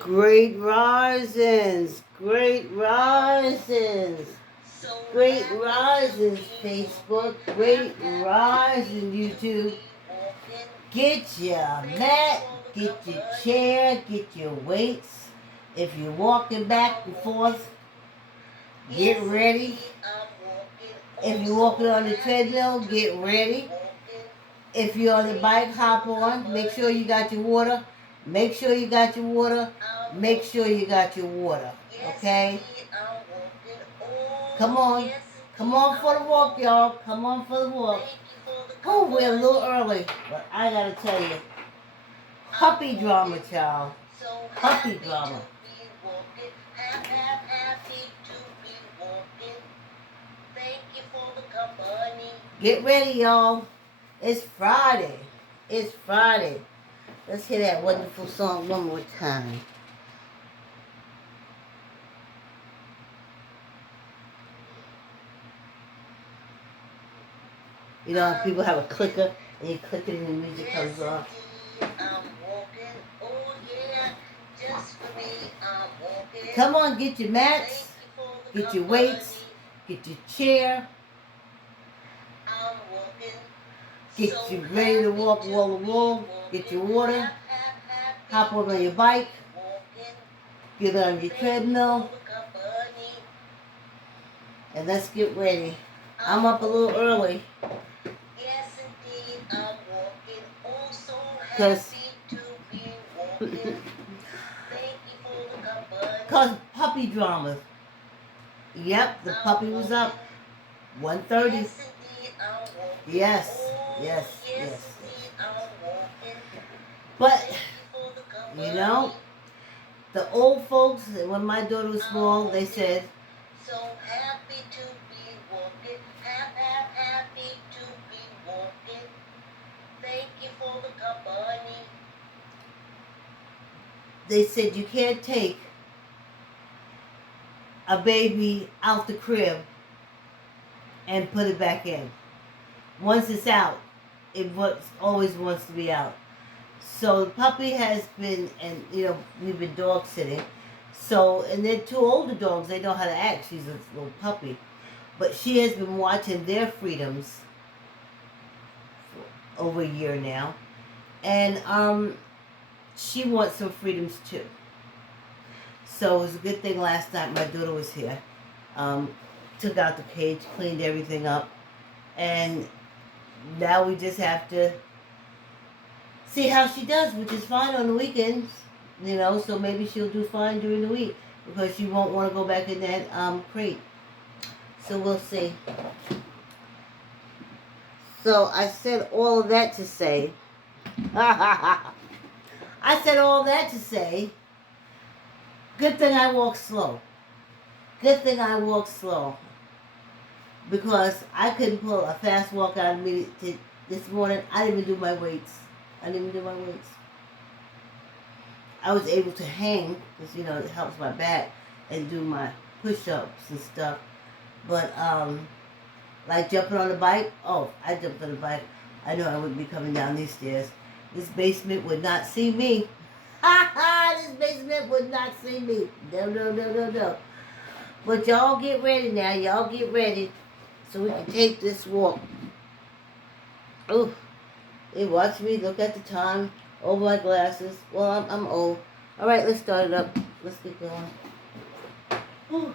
Great risings. Great risings. Great risings, Facebook. Great risings, YouTube. Get your mat, get your chair, get your weights. If you're walking back and forth, get ready. If you're walking on the treadmill, get ready. If you're on the bike, hop on. Make sure you got your water. Make sure you got your water. Make sure you got your water. Okay? Come on. Come on for the walk, y'all. Come on for the walk. Oh, we're a little early, but I gotta tell you. Puppy drama, child. Puppy drama. Get ready, y'all. It's Friday. It's Friday. Let's hear that wonderful song one more time. You know how people have a clicker and you click it and the music comes on. Come on, get your mats, get your weights, get your chair, get you ready to walk wall to wall, get your water, hop on your bike, get on your treadmill, and let's get ready. I'm up a little early. Because puppy dramas. Yep, the puppy was up. 1:30. Yes. But, you know, the old folks, when my daughter was small, they said, so happy to be walking, happy to be walking. Thank you for the company. They said you can't take a baby out the crib and put it back in. Once it's out, it always wants to be out. So the puppy has been, and you know, we've been dog sitting. So, and they're two older dogs, they know how to act. She's a little puppy. But she has been watching their freedoms for over a year now. And she wants some freedoms too. So it was a good thing last night my daughter was here. Took out the cage, cleaned everything up. And now we just have to see how she does, which is fine on the weekends. You know, so maybe she'll do fine during the week because she won't want to go back in that crate. So we'll see. So I said all of that to say, I said all that to say, good thing I walk slow. Good thing I walk slow. Because I couldn't pull a fast walk out of me this morning. I didn't even do my weights. I was able to hang, because, you know, it helps my back, and do my push-ups and stuff. But, like jumping on the bike, I jumped on the bike. I know I wouldn't be coming down these stairs. This basement would not see me. This basement would not see me. No. But y'all get ready now. Y'all get ready so we can take this walk. Oh, they watch me look at the time over my glasses. Well, I'm old. All right, let's start it up. Let's get going. Whew.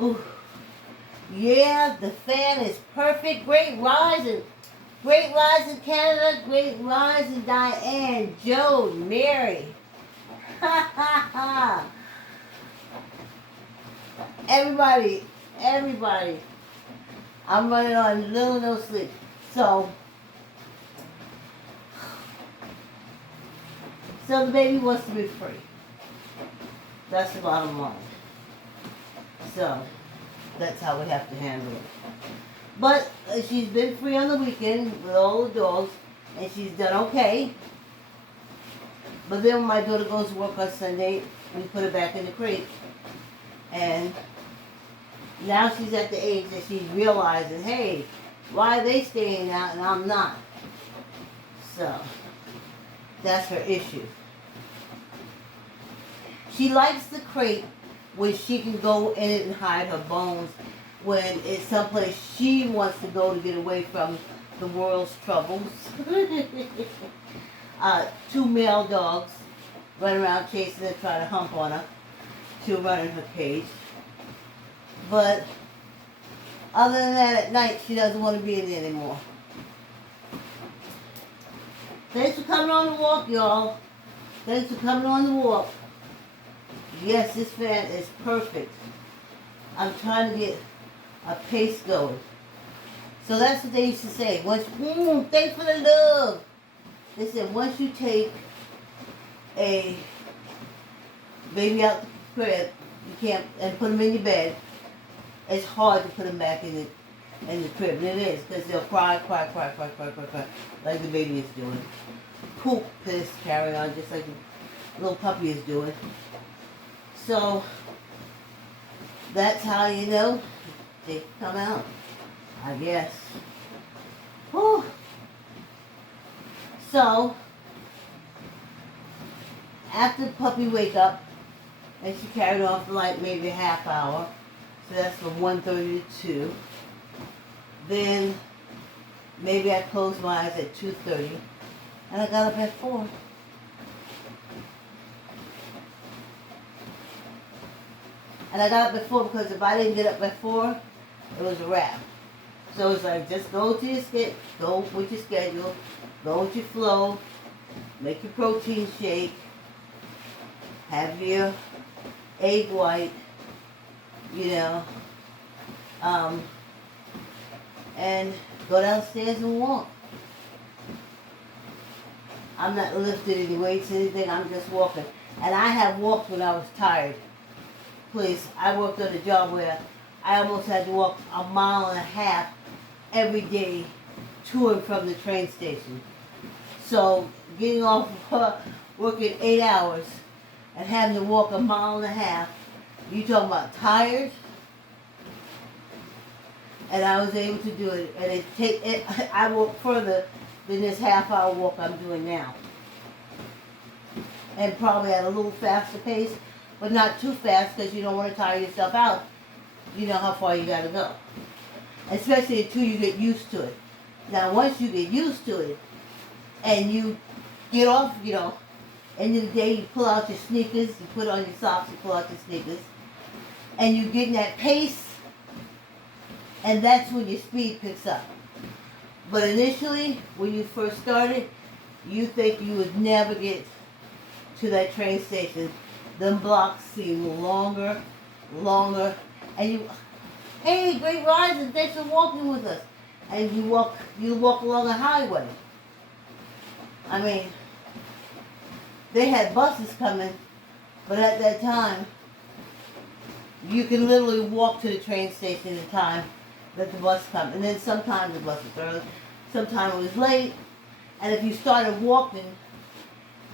Ooh. Yeah, the fan is perfect. Great rising. Great rising, Canada. Great rising, Diane, Joe, Mary. Everybody. I'm running on little no sleep. So the baby wants to be free. That's the bottom line. So that's how we have to handle it. But she's been free on the weekend with all the dogs, and she's done okay. But then when my daughter goes to work on Sunday, we put her back in the crate. And now she's at the age that she's realizing, hey, Why are they staying out and I'm not? So, that's her issue. She likes the crate where she can go in it and hide her bones when it's someplace she wants to go to get away from the world's troubles. 2 male dogs run around chasing her, trying to hump on her. She'll run in her cage. But other than that, at night, she doesn't want to be in there anymore. Thanks for coming on the walk, y'all. Thanks for coming on the walk. Yes, this fan is perfect. I'm trying to get a pace going. So that's what they used to say. Thanks for the love. They said once you take a baby out the crib, you can't, and put them in your bed, it's hard to put them back in the crib. And it is, because they'll cry, like the baby is doing. Poop, piss, carry on, just like the little puppy is doing. So, that's how you know they come out, I guess. Whew. So, after the puppy wake up, and she carried on for like maybe a half hour, so that's from 1:30 to 2. Then, maybe I closed my eyes at 2:30, and I got up at 4. And I got up at 4 because if I didn't get up at 4, it was a wrap. So it's like, just go to your go with your schedule, go with your flow, make your protein shake, have your egg white, and go downstairs and walk. I'm not lifting any weights or anything, I'm just walking. And I have walked when I was tired. Please, I worked on a job where I almost had to walk 1.5 miles every day to and from the train station. So getting off working 8 hours and having to walk 1.5 miles, you talking about tired? And I was able to do it, and I walked further than this half-hour walk I'm doing now, and probably at a little faster pace, but not too fast because you don't want to tire yourself out. You know how far you got to go, especially until you get used to it. Now, once you get used to it, and you get off, end of the day, you pull out your sneakers, you put on your socks, you pull out your sneakers, and you get in that pace, and that's when your speed picks up. But initially, when you first started, you think you would never get to that train station. Them blocks seem longer, and you, hey, great rides, and thanks for walking with us. And you walk along a highway. I mean, they had buses coming, but at that time, you can literally walk to the train station in time that the bus comes. And then sometimes the bus was early, sometimes it was late, and if you started walking,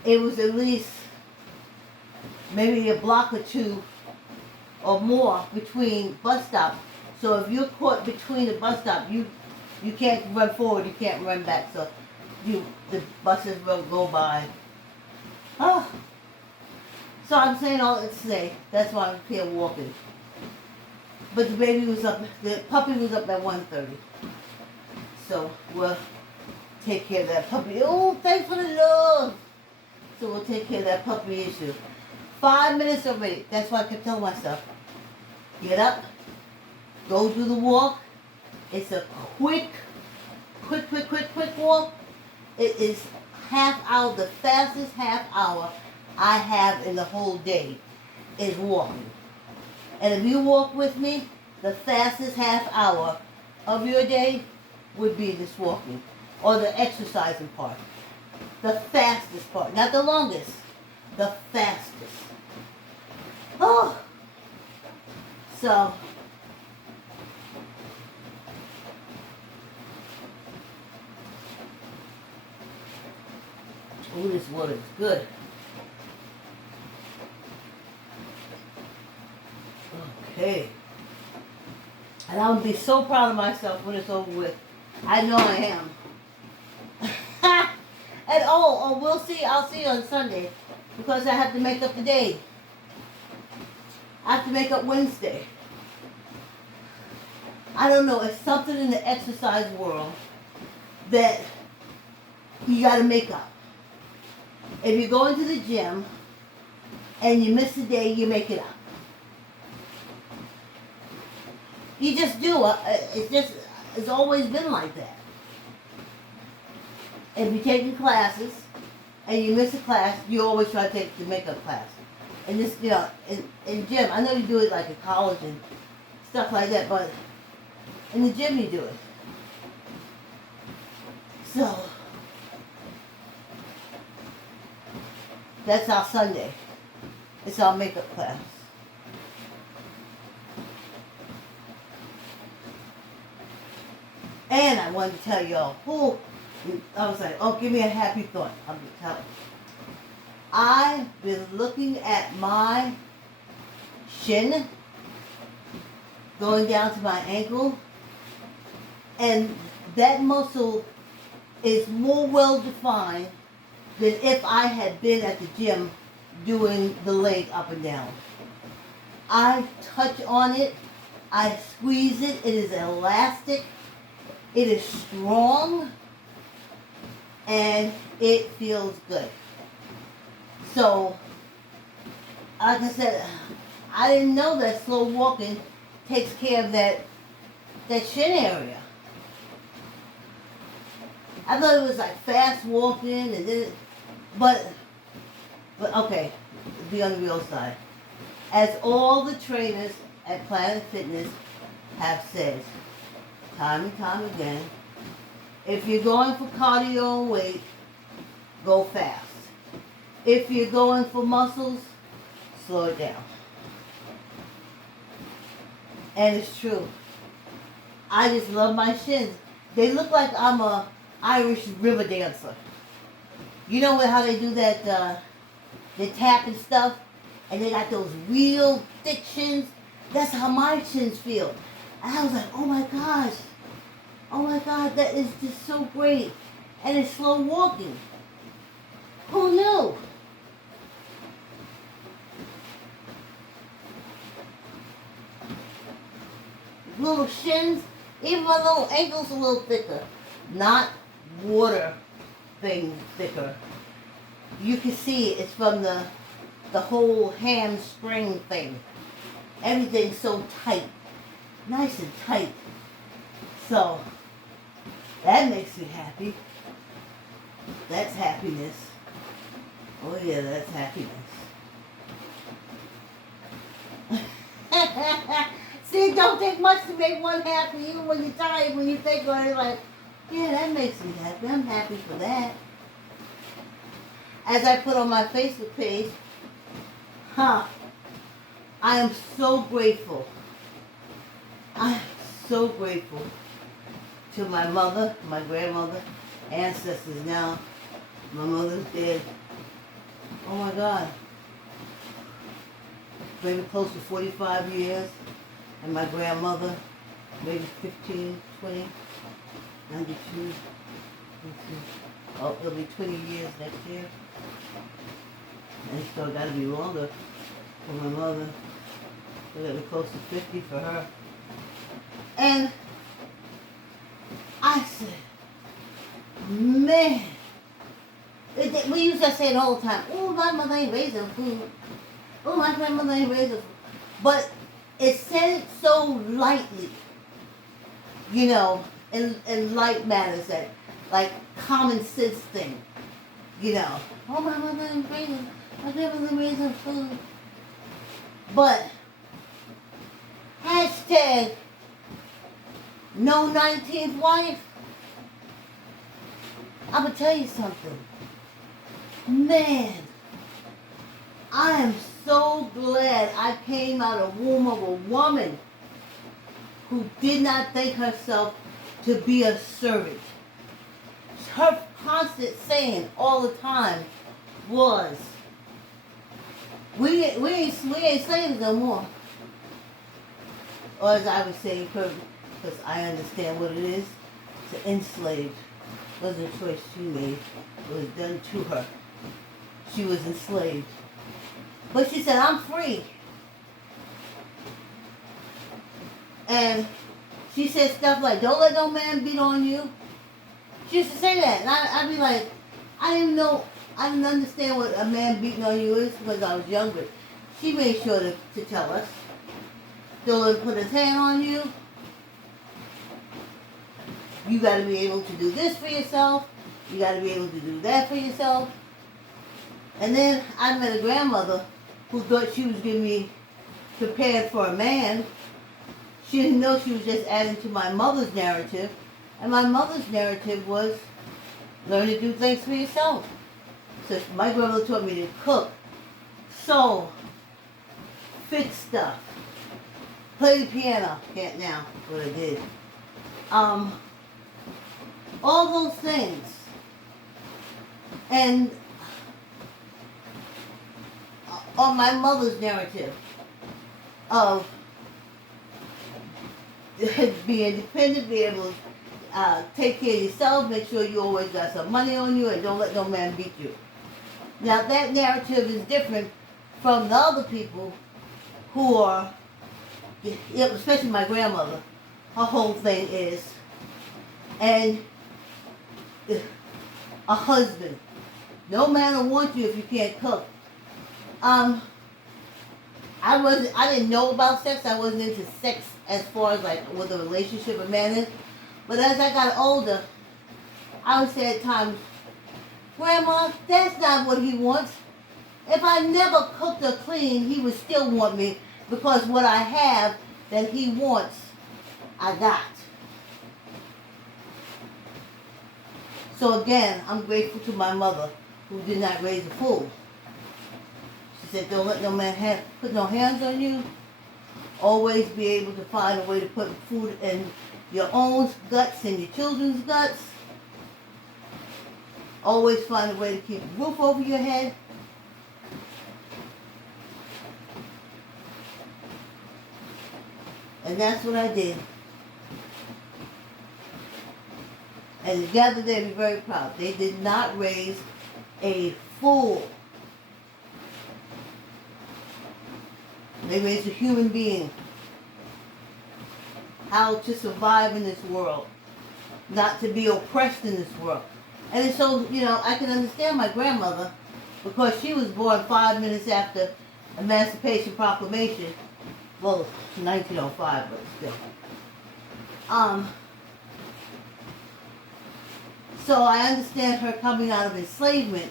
it was at least maybe a block or two or more between bus stops. So if you're caught between the bus stop, you can't run forward, you can't run back. So the buses will go by. Oh. So I'm saying all that to say, that's why I'm here walking. But the puppy was up at 1:30. So we'll take care of that puppy. Oh, thanks for the love. So we'll take care of that puppy issue. 5 minutes already. That's why I kept telling myself, get up, go do the walk. It's a quick walk. It is half hour, the fastest half hour I have in the whole day is walking. And if you walk with me, the fastest half hour of your day would be this walking, or the exercising part. The fastest part, not the longest, the fastest. Oh, so ooh, this water is good. Okay. And I'll be so proud of myself when it's over with. I know I am. And we'll see. I'll see you on Sunday because I have to make up the day. I have to make up Wednesday. I don't know. It's something in the exercise world that you got to make up. If you go into the gym and you miss a day, you make it up. You just do. It's always been like that. If you're taking classes and you miss a class, you always try to take the makeup class. And this, in gym, I know you do it like in college and stuff like that, but in the gym you do it. So, that's our Sunday. It's our makeup class. And I wanted to tell y'all, I was like, oh, give me a happy thought. I'm going to tell you. I've been looking at my shin going down to my ankle, and that muscle is more well defined than if I had been at the gym doing the leg up and down. I touch on it, I squeeze it, it is elastic, it is strong, and it feels good. So, like I said, I didn't know that slow walking takes care of that shin area. I thought it was like fast walking and then, but okay, be on the real side. As all the trainers at Planet Fitness have said, time and time again, if you're going for cardio and weight, go fast. If you're going for muscles, slow it down. And it's true. I just love my shins. They look like I'm a Irish river dancer. You know how they do that, they tap and stuff, and they got those real thick shins? That's how my shins feel. And I was like, oh my God, that is just so great. And it's slow walking. Who knew? Little shins, even my little ankles a little thicker. Not water thing thicker. You can see it's from the whole hamstring thing. Everything's so tight. Nice and tight. So, that makes me happy. That's happiness. Oh yeah, that's happiness. See, it don't take much to make one happy, even when you're tired, when you think about it, like, yeah, that makes me happy. I'm happy for that. As I put on my Facebook page, I am so grateful. I am so grateful to my mother, my grandmother, ancestors now. My mother's dead. Oh my God. Maybe close to 45 years. And my grandmother, maybe 15, 20, 92. Oh, it'll be 20 years next year. And it's still got to be longer for my mother. It'll be close to 50 for her. And I said, man, we used to say it all the time. Oh, my mother ain't raising food. Oh, my grandmother ain't raising food. But it said it so lightly, in light matters, that like common sense thing, Oh, my mother ain't raising, my grandmother ain't raising food. But hashtag no 19th wife. I'm gonna tell you something. Man, I am so glad I came out of the womb of a woman who did not think herself to be a servant. Her constant saying all the time was, we ain't slaves no more. Or as I would say, because I understand what it is. to enslave. It wasn't a choice she made. It was done to her. She was enslaved. But she said, I'm free. And she said stuff like, don't let no man beat on you. She used to say that. And I'd be like, I didn't understand what a man beating on you is because I was younger. She made sure to tell us. Don't let him put his hand on you. You got to be able to do this for yourself. You got to be able to do that for yourself. And then I met a grandmother who thought she was getting me prepared for a man. She didn't know she was just adding to my mother's narrative. And my mother's narrative was learn to do things for yourself. So my grandmother taught me to cook, sew, fix stuff, play the piano. Can't now, but I did. All those things. And on my mother's narrative of being independent, be able to take care of yourself, make sure you always got some money on you, and don't let no man beat you. Now that narrative is different from the other people who are, especially my grandmother, her whole thing is, and a husband. No man will want you if you can't cook. I didn't know about sex. I wasn't into sex as far as like what the relationship a man is. But as I got older, I would say at times, Grandma, that's not what he wants. If I never cooked or cleaned, he would still want me because what I have that he wants, I got. So again, I'm grateful to my mother who did not raise a fool. She said, don't let no man put no hands on you. Always be able to find a way to put food in your own guts and your children's guts. Always find a way to keep a roof over your head. And that's what I did. And together they'd be very proud. They did not raise a fool. They raised a human being. How to survive in this world. Not to be oppressed in this world. And so, I can understand my grandmother because she was born 5 minutes after Emancipation Proclamation. Well, 1905, but still. So I understand her coming out of enslavement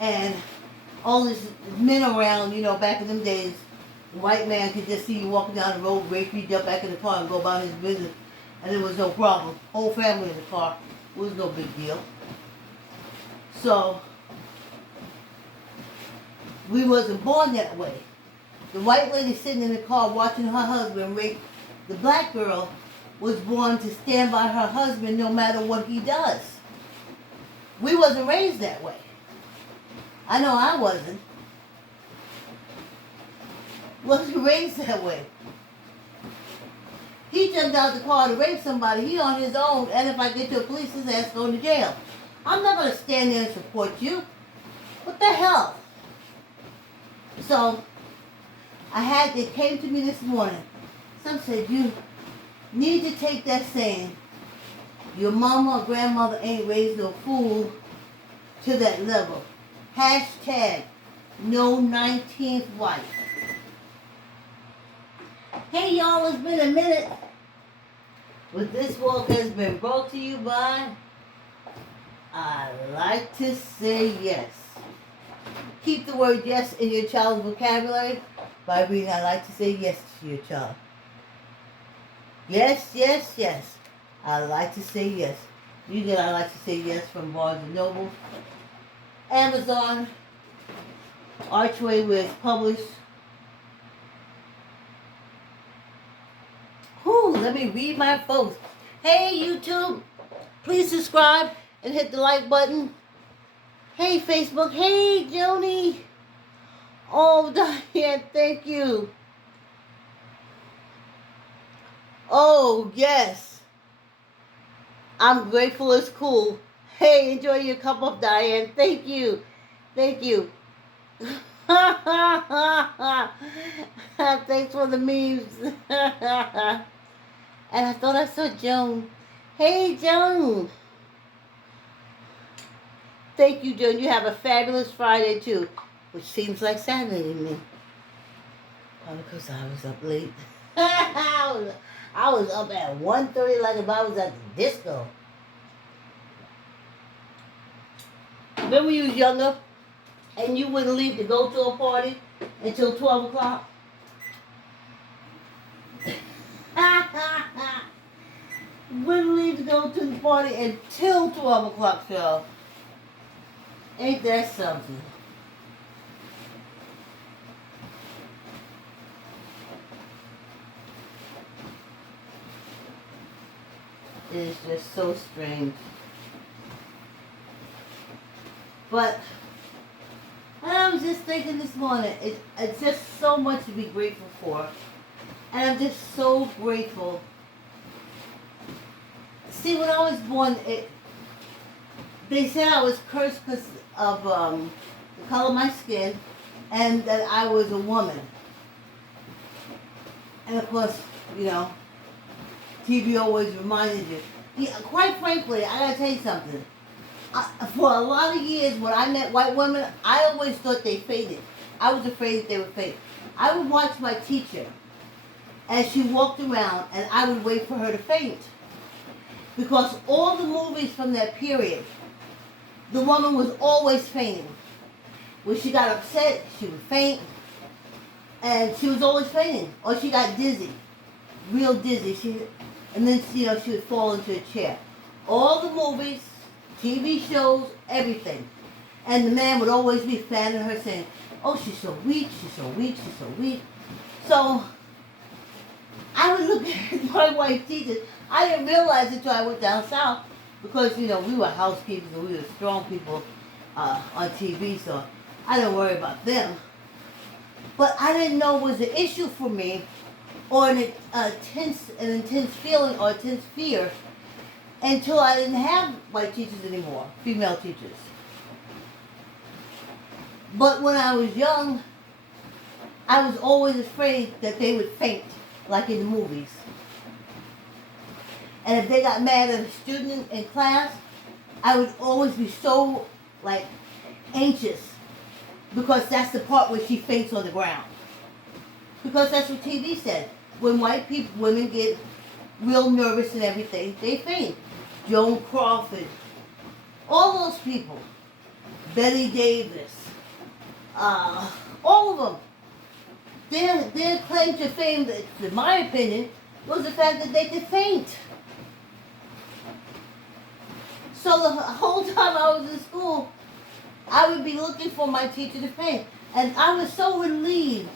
and all these men around, back in them days, the white man could just see you walking down the road, rape you, jump back in the car and go about his business, and there was no problem. Whole family in the car. It was no big deal. So, we wasn't born that way. The white lady sitting in the car watching her husband rape the black girl was born to stand by her husband no matter what he does. We wasn't raised that way. I know I wasn't. Wasn't raised that way. He jumped out the car to rape somebody. He on his own, and if I get to a police, his ass going to jail. I'm not going to stand there and support you. What the hell? So, it came to me this morning. Some said, you need to take that saying, your mama or grandmother ain't raised no fool to that level. Hashtag no 19th wife. Hey y'all, it's been a minute. But this walk has been brought to you by I like to say yes. Keep the word yes in your child's vocabulary by reading I like to say yes to your child. Yes, yes, yes. I like to say yes. You get I like to say yes from Barnes & Noble, Amazon, Archway where it's published. Let me read my folks. Hey YouTube, please subscribe and hit the like button. Hey Facebook, hey Joni. Oh Diane, thank you. Oh yes. I'm grateful it's cool. Hey, enjoy your cup of Diane. Thank you. Thank you. Thanks for the memes. And I thought I saw Joan. Hey, Joan. Thank you, Joan. You have a fabulous Friday, too. Which seems like Saturday to me. Probably because I was up late. I was up at 1:30 like if I was at the disco. Remember when you was younger and you wouldn't leave to go to a party until 12 o'clock? Wouldn't leave to go to the party until 12 o'clock, y'all. Ain't that something? It is just so strange. But I was just thinking this morning, it's just so much to be grateful for. And I'm just so grateful. See, when I was born, they said I was cursed because of the color of my skin and that I was a woman. And of course, you know, TV always reminded you. Yeah, quite frankly, I gotta tell you something. For a lot of years, when I met white women, I always thought they faded. I was afraid that they would fade. I would watch my teacher as she walked around, and I would wait for her to faint. Because all the movies from that period, the woman was always fainting. When she got upset, she would faint, and she was always fainting. Or she got dizzy, real dizzy. And then, you know, she would fall into a chair. All the movies, TV shows, everything. And the man would always be fanning her saying, oh, she's so weak, she's so weak, she's so weak. So I would look at my white teachers. I didn't realize it until I went down south because, you know, we were housekeepers and we were strong people on TV, so I didn't worry about them. But I didn't know it was an issue for me or an intense feeling or intense fear until I didn't have white teachers anymore, female teachers. But when I was young, I was always afraid that they would faint, like in the movies. And if they got mad at a student in class, I would always be so, like, anxious because that's the part where she faints on the ground. Because that's what TV said. When women get real nervous and everything, they faint. Joan Crawford, all those people, Betty Davis, all of them, their claim to fame, in my opinion, was the fact that they could faint. So the whole time I was in school, I would be looking for my teacher to faint. And I was so relieved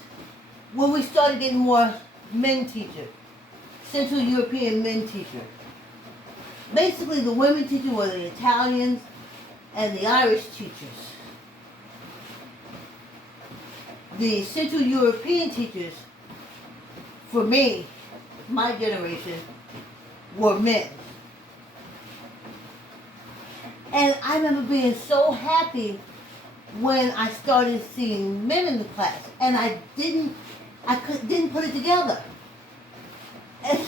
when we started getting more men teachers, Central European men teachers. Basically, the women teachers were the Italians and the Irish teachers. The Central European teachers, for me, my generation, were men. And I remember being so happy when I started seeing men in the class, and I didn't put it together. And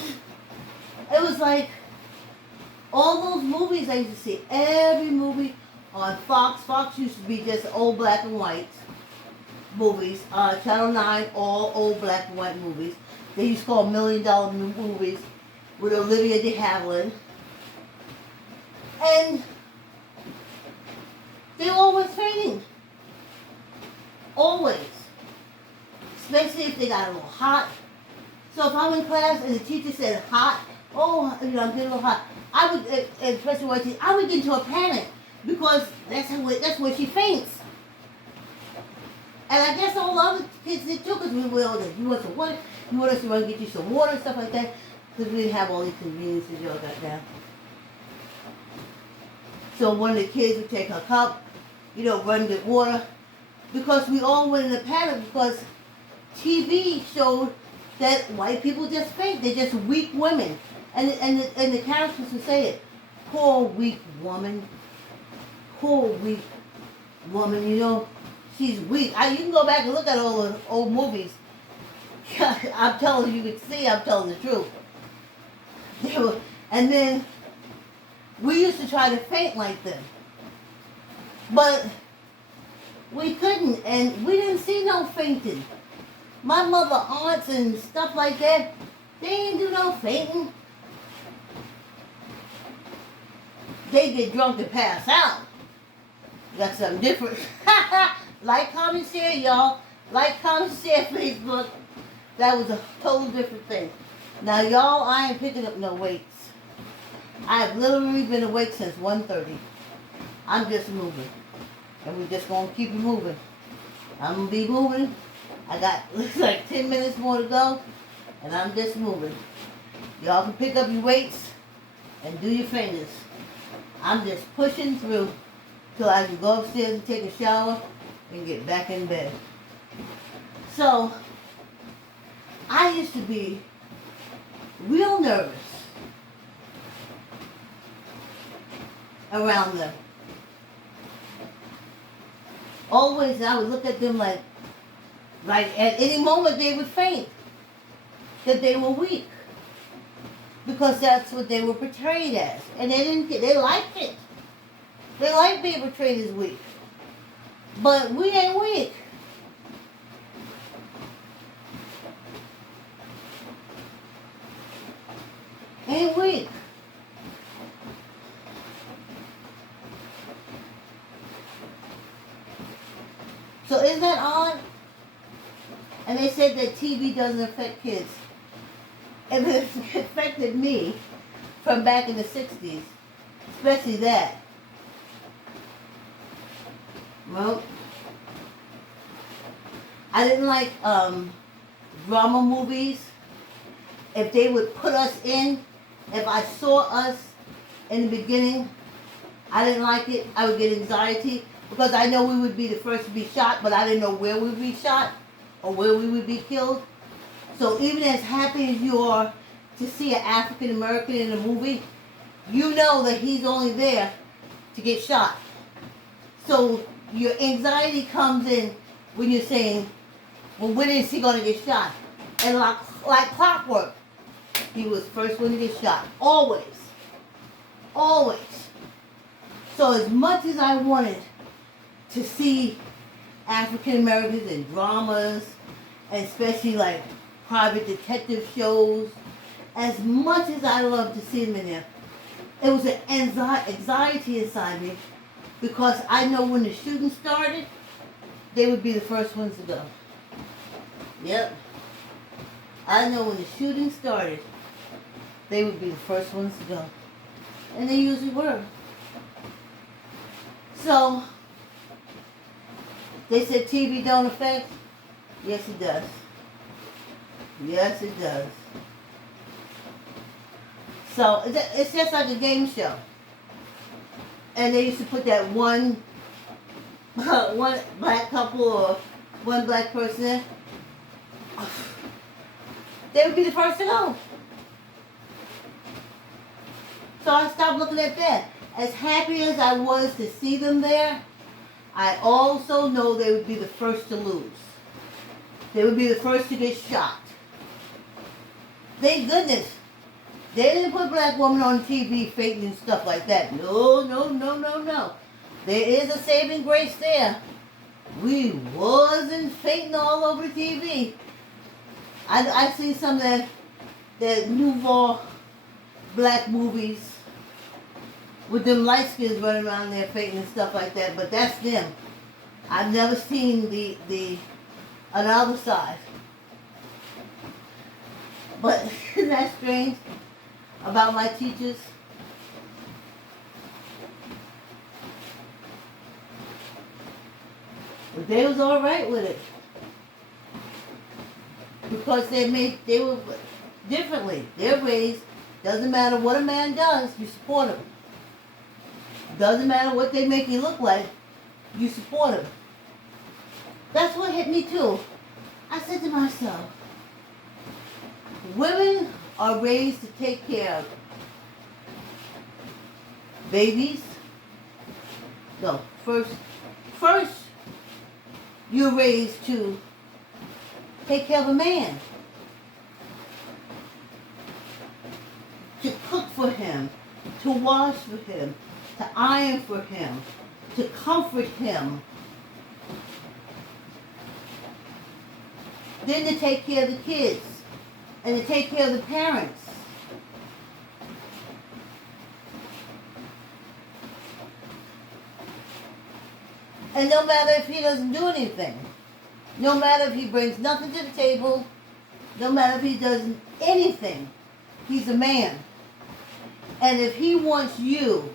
it was like all those movies I used to see, every movie on Fox. Fox used to be just old black and white movies. Channel 9, all old black and white movies. They used to call $1 million movies with Olivia de Havilland. And they were always fainting. Always. Especially if they got a little hot. So if I'm in class and the teacher said hot, oh, you know, I'm getting a little hot, I would, especially white teacher, I would get into a panic because that's where she faints. And I guess all the other kids did too, because we were all like, you want some water? You want us to run and get you some water and stuff like that? Because we didn't have all these conveniences y'all got now. So one of the kids would take her cup, you know, run get water, because we all went in a panic because TV showed that white people just faint. They're just weak women. And the characters would say it. Poor weak woman. Poor weak woman, you know. She's weak. You can go back and look at all the old movies. I'm telling you, can see I'm telling the truth. And then we used to try to faint like them. But we couldn't, and we didn't see no fainting. My mother, aunts, and stuff like that, they didn't do no fainting. They get drunk and pass out. Got something different. Like, comment, share, y'all. Like, comment, share, Facebook. That was a total different thing. Now, y'all, I ain't picking up no weights. I have literally been awake since 1:30. I'm just moving. And we're just going to keep it moving. I'm going to be moving. I got, looks like 10 minutes more to go. And I'm just moving. Y'all can pick up your weights and do your fingers. I'm just pushing through till I can go upstairs and take a shower and get back in bed. So, I used to be real nervous around them. Always, I would look at them like at any moment they would faint, that they were weak, because that's what they were portrayed as, and they liked it. They liked being portrayed as weak, but we ain't weak. Ain't weak. So isn't that odd? And they said that TV doesn't affect kids. And it affected me from back in the 60s. Especially that. Well, I didn't like drama movies. If they would put us in, if I saw us in the beginning, I didn't like it. I would get anxiety because I know we would be the first to be shot, but I didn't know where we would be shot or where we would be killed. So even as happy as you are to see an African American in a movie, you know that he's only there to get shot. So your anxiety comes in when you're saying, well, when is he going to get shot? And like clockwork, he was the first one to get shot. Always. Always. So as much as I wanted to see African Americans in dramas, and especially like private detective shows, as much as I loved to see them in there, it was an anxiety inside me because I know when the shooting started, they would be the first ones to go. Yep. I know when the shooting started, they would be the first ones to go. And they usually were. So, they said TV don't affect? Yes, it does. Yes, it does. So, it's just like a game show. And they used to put that one black couple or one black person in. They would be the first to go. So I stopped looking at that. As happy as I was to see them there, I also know they would be the first to lose. They would be the first to get shot. Thank goodness. They didn't put black women on TV fainting and stuff like that. No, no, no, no, no. There is a saving grace there. We wasn't fainting all over the TV. I seen some of that nouveau black movies with them light skins running around there fainting and stuff like that, but that's them. I've never seen the another side. But isn't that strange about my teachers? But they was all right with it. Because they were differently. They're raised. Doesn't matter what a man does, you support him. Doesn't matter what they make you look like, you support him. That's what hit me too. I said to myself, women are raised to take care of babies. No, first you're raised to take care of a man, to cook for him, to wash for him, to iron for him, to comfort him. Then to take care of the kids and to take care of the parents. And no matter if he doesn't do anything, no matter if he brings nothing to the table, no matter if he does anything, he's a man. And if he wants you,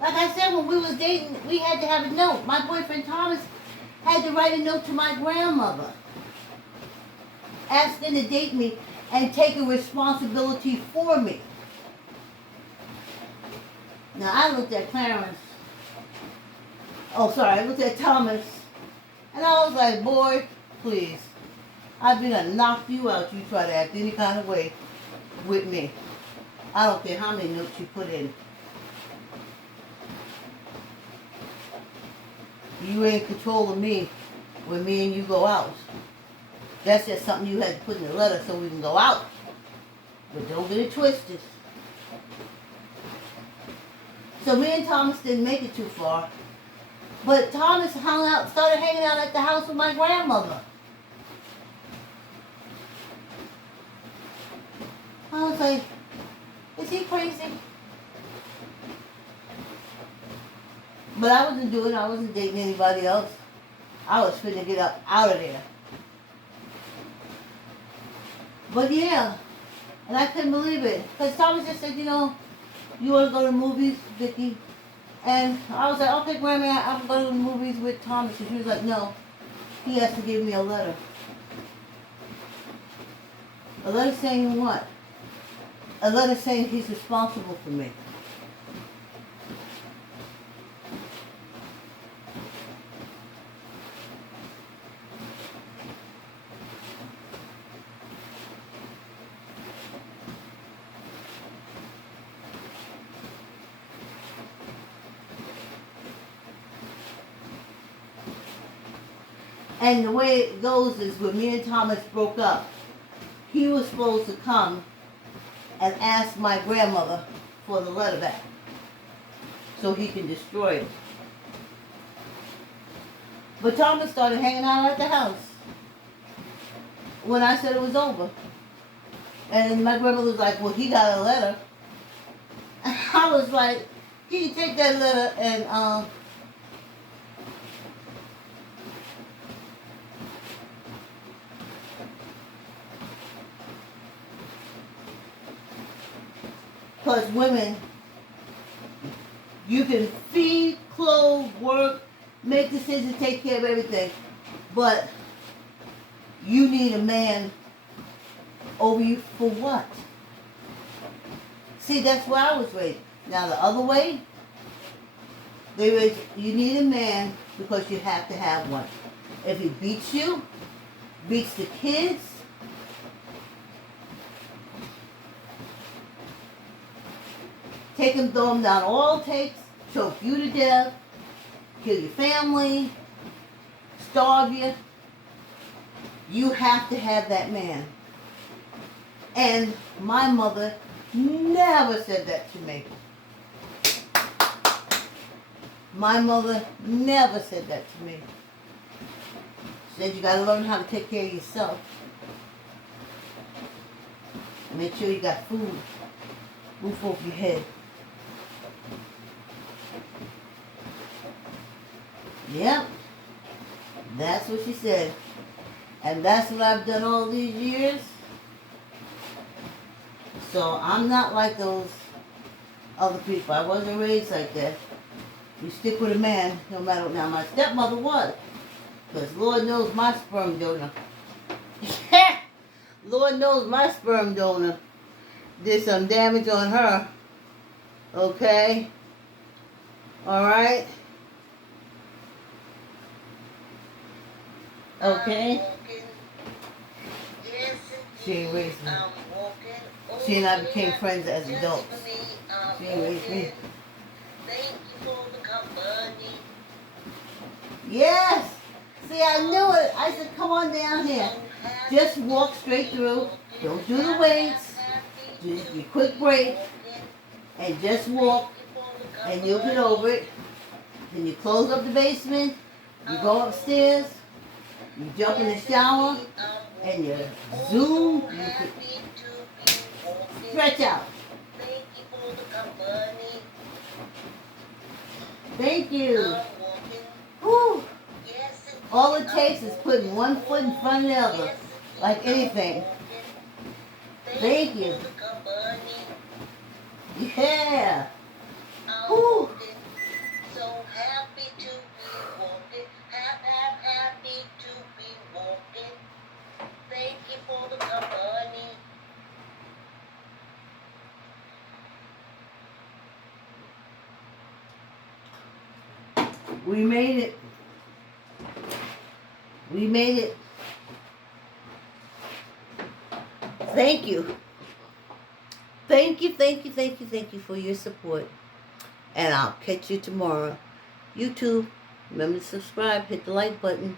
like I said, when we was dating, we had to have a note. My boyfriend Thomas had to write a note to my grandmother asking to date me and taking responsibility for me. Now I looked at Clarence. I looked at Thomas, and I was like, boy, please. I've been to knock you out. You try to act any kind of way with me. I don't care how many notes you put in. You ain't in control of me when me and you go out. That's just something you had to put in the letter so we can go out. But don't get it twisted. So me and Thomas didn't make it too far. But Thomas started hanging out at the house with my grandmother. I was like, is he crazy? But I wasn't dating anybody else. I was finna get up out of there. But yeah, and I couldn't believe it. Because Thomas just said, you want to go to the movies, Vicky? And I was like, okay, Grammy, I'm going to the movies with Thomas. And she was like, no, he has to give me a letter. A letter saying what? A letter saying he's responsible for me. And the way it goes is when me and Thomas broke up, he was supposed to come and ask my grandmother for the letter back so he can destroy it. But Thomas started hanging out at the house when I said it was over. And my grandmother was like, well, he got a letter. And I was like, can you take that letter and because women, you can feed, clothe, work, make decisions, take care of everything. But you need a man over you for what? See, that's where I was raised. Now the other way, you need a man because you have to have one. If he beats you, beats the kids, take him, throw him down all takes, choke you to death, kill your family, starve you. You have to have that man. And my mother never said that to me. My mother never said that to me. She said you gotta learn how to take care of yourself. And make sure you got food, roof over your head. Yep, that's what she said. And that's what I've done all these years. So I'm not like those other people. I wasn't raised like that. You stick with a man no matter what. Now my stepmother was. Because Lord knows my sperm donor. Lord knows my sperm donor did some damage on her. Okay? Alright? Okay? She ain't raised me. She and I became friends as adults. She ain't raised me. Yes. See, I knew it. I said, come on down here. Just walk straight through. Don't do the weights. Do your quick break. And just walk. And you'll get over it. Then you close up the basement. You go upstairs. You jump in the shower. And you zoom. You stretch out. Thank you. Whew. All it takes is putting one foot in front of the other, like anything. Thank you. Yeah. Whew. So happy to be walking. Happy to be walking. Thank you for the company. We made it. We made it. Thank you. Thank you for your support. And I'll catch you tomorrow. YouTube, remember to subscribe, hit the like button.